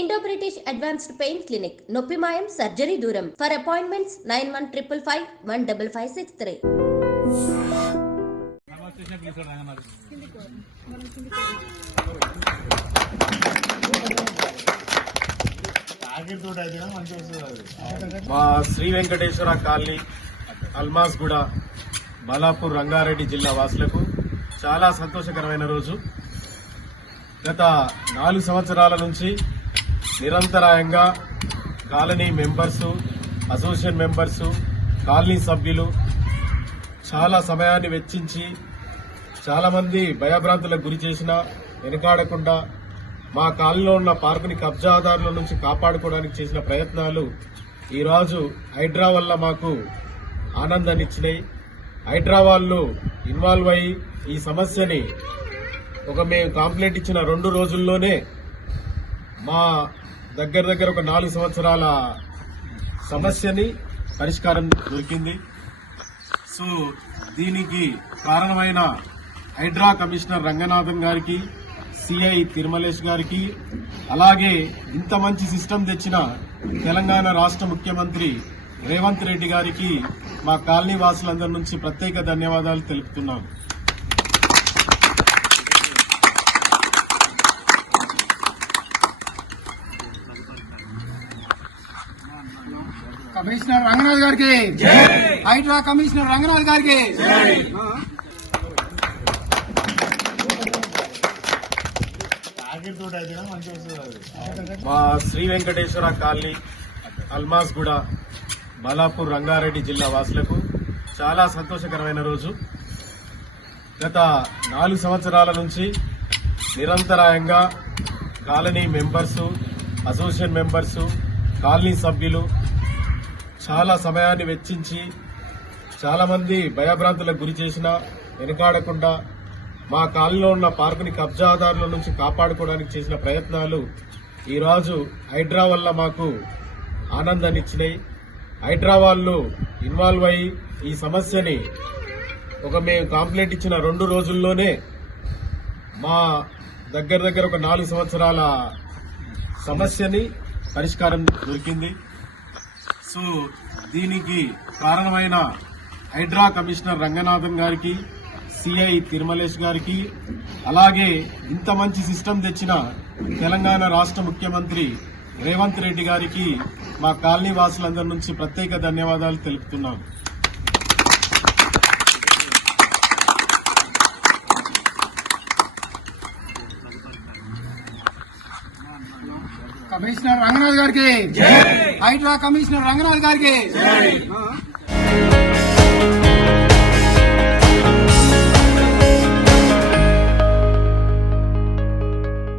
Indo British advanced pain clinic నొప్పి మాయం surgery దూరం. For appointments 9155515563. మా శ్రీ వెంకటేశ్వర కాలనీ అల్మాస్ గూడ బాలాపూర్ రంగారెడ్డి జిల్లా వాసులకు చాలా సంతోషకరమైన రోజు. గత 4 సంవత్సరాల నుంచి నిరంతరాయంగా colony members, association members, colony సభ్యులు చాలా సమయాన్ని వెచ్చించి చాలా మంది భయభ్రాంతులకు గురి చేసినా వెనుకాడకుండా మా కాలనీలో ఉన్న పార్కుని కబ్జాదారుల నుంచి కాపాడుకోవడానికి చేసిన ప్రయత్నాలు ఈరోజు హైడ్రా వల్ల మాకు ఆనందాన్ని ఇచ్చినాయి. హైడ్రా వాళ్ళు ఇన్వాల్వ్ అయ్యి ఈ సమస్యని మేము కంప్లైంట్ ఇచ్చిన 2 రోజుల్లోనే మా దగ్గర ఒక 4 సంవత్సరాల సమస్యని పరిష్కారం దొరికింది. సో దీనికి కారణమైన హైడ్రా కమిషనర్ రంగనాథన్ గారికి, సిఐ తిరుమలేష్ గారికి, అలాగే ఇంత మంచి సిస్టమ్ తెచ్చిన తెలంగాణ రాష్ట్ర ముఖ్యమంత్రి రేవంత్ రెడ్డి గారికి మా కాలనీ వాసులందరి నుంచి ప్రత్యేక ధన్యవాదాలు తెలుపుతున్నాం. కమిషనర్ రంగనాథ్ గారికి, హైడ్రా కమిషనర్ రంగనాథ్ గారికి. మా శ్రీ వెంకటేశ్వర కాలనీ అల్మాస్ గూడ బాలాపూర్ రంగారెడ్డి జిల్లా వాసులకు చాలా సంతోషకరమైన రోజు. గత 4 సంవత్సరాల నుంచి నిరంతరాయంగా colony members, association members, colony సభ్యులు చాలా సమయాన్ని వెచ్చించి చాలా మంది భయభ్రాంతులకు గురి చేసినా వెనుకాడకుండా మా కాలనీలో ఉన్న పార్కుని కబ్జాదారుల నుంచి కాపాడుకోవడానికి చేసిన ప్రయత్నాలు ఈరోజు హైడ్రా వల్ల మాకు ఆనందాన్ని ఇచ్చినాయి. హైడ్రా వాళ్ళు ఇన్వాల్వ్ అయ్యి ఈ సమస్యని మేము కంప్లైంట్ ఇచ్చిన 2 రోజుల్లోనే మా దగ్గర ఒక 4 సంవత్సరాల సమస్యని పరిష్కారం దొరికింది. సో దీనికి కారణమైన హైడ్రా కమిషనర్ రంగనాథన్ గారికి, సిఐ తిరుమలేష్ గారికి, అలాగే ఇంత మంచి సిస్టమ్ తెచ్చిన తెలంగాణ రాష్ట్ర ముఖ్యమంత్రి రేవంత్ రెడ్డి గారికి మా కాలనీ వాసులందరి నుంచి ప్రత్యేక ధన్యవాదాలు తెలుపుతున్నాం. కమిషనర్ రంగనాథ్ గారికి, హైడ్రా కమిషనర్ రంగనాథ్ గారికి.